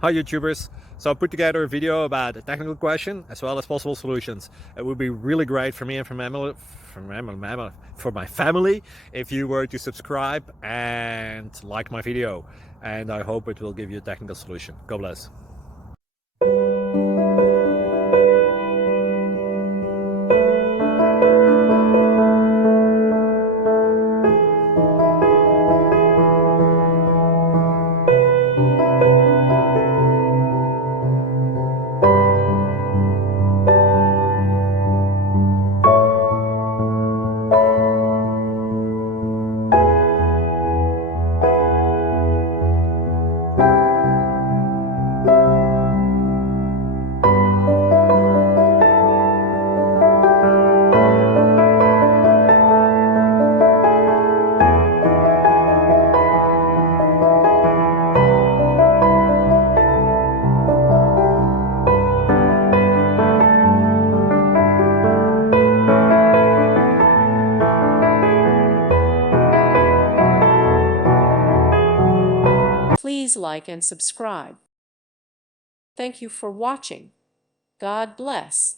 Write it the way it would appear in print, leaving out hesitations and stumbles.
Hi YouTubers. So I put together a video about a technical question as well as possible solutions. It would be really great for me and for my family if you were to subscribe and like my video. And I hope it will give you a technical solution. God bless. Please like and subscribe. Thank you for watching. God bless.